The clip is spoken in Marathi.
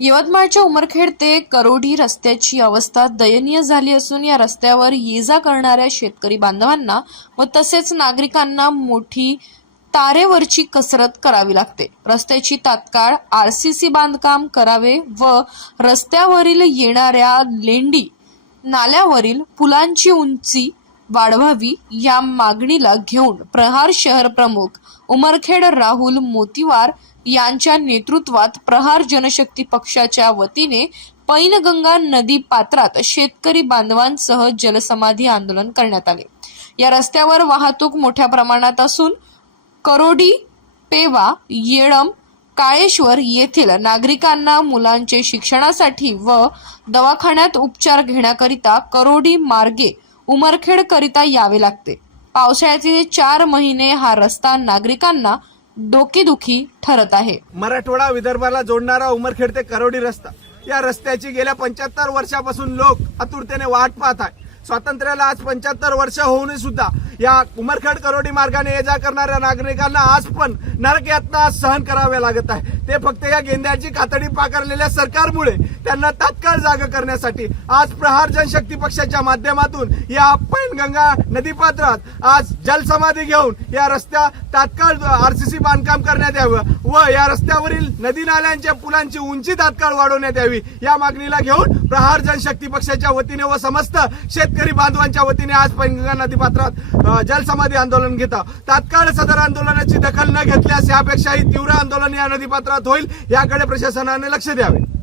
यवतमाळच्या उमरखेड ते करोडी रस्त्याची अवस्था दयनीय झाली असून या रस्त्यावर ये जा करणाऱ्या शेतकरी बांधवांना व तसेच नागरिकांना मोठी तारेवरची कसरत करावी लागते. रस्त्याची तात्काळ आरसीसी बांधकाम करावे व रस्त्यावरील येणाऱ्या लेंडी नाल्यावरील पुलांची उंची वाढवावी या मागणीला घेऊन प्रहार शहर प्रमुख उमरखेड राहुल मोतीवार यांच्या नेतृत्वात प्रहार जनशक्ती पक्षाच्या वतीने पैनगंगा नदी पात्रात शेतकरी बांधवांसह जलसमाधी आंदोलन करण्यात आले. या रस्त्यावर वाहतूक मोठ्या प्रमाणात असून करोडी पेवा येळम काळेश्वर येथील नागरिकांना मुलांचे शिक्षणासाठी व दवाखान्यात उपचार घेण्याकरिता करोडी मार्गे उमरखेड करिता यावे लागते. पावसाळ्यातील चार महिने हा रस्ता नागरिकांना डोकेदुखी ठरत आहे. मराठवाडा विदर्भाला जोडणारा उमरखेड ते करोडी रस्ता. या रस्त्याची गेल्या पंच्याहत्तर वर्षापासून लोक आतुरतेने वाट पाहत आहे स्वातंत्र्याला आज पंच्याहत्तर वर्ष होऊन सुद्धा या उमरखेड करोडी मार्गाने ये जा करणाऱ्या नागरिकांना आज पण नरक यातना सहन कराव्या लागत आहे. ते फक्त या गेंद्याची कातडी पाकारलेल्या सरकारमुळे त्यांना तात्काळ जागा करण्यासाठी आज प्रहार जनशक्ती पक्षाच्या माध्यमातून या पैनगंगा नदीपात्रात आज जलसमाधी घेऊन या रस्त्या तात्काळ आरसीसी बांधकाम करण्यात यावं व या रस्त्यावरील नदी नाल्यांच्या पुलांची उंची तात्काळ वाढवण्यात यावी या मागणीला घेऊन प्रहार जनशक्ती पक्षाच्या वतीने व समस्त शेतकरी बांधवांच्या वतीने आज पैनगंगा नदीपात्रात अ, जलसमाधी आंदोलन घेतं. तात्काळ सदर आंदोलनाची दखल न घेतल्यास यापेक्षाही तीव्र आंदोलन या नदीपात्रात होईल याकडे प्रशासनाने लक्ष द्यावे.